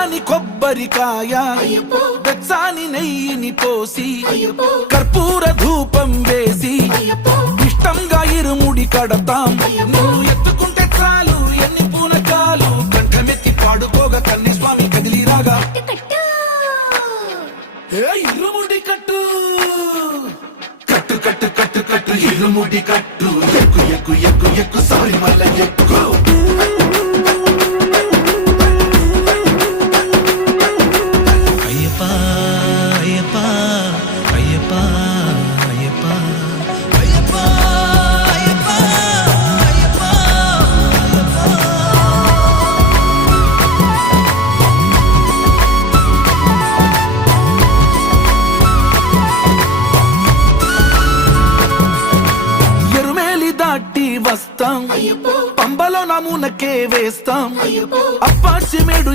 పచ్చాని కొబ్బరికాయ వెచ్చాని నెయ్యిని పోసి కర్పూర ధూపం వేసి ఇష్టంగా ఇరుముడి కడతాం. నువ్వు ఎత్తుకుంటే చాలు ఎన్ని పూనకాలు కంఠమెత్తి పాడుకోగా కన్యస్వామి కదిలిరాగా ఇరుముడి కట్టు కట్టు కట్టు కట్టు కట్టు ఇరుముడి కట్టు ఎక్కు ఎక్కు ఎక్కు ఎక్కు సారి మల్ల ఎక్కు. వస్తాం పంబలో నమూనకే వేస్తాం అప్పాచి మేడు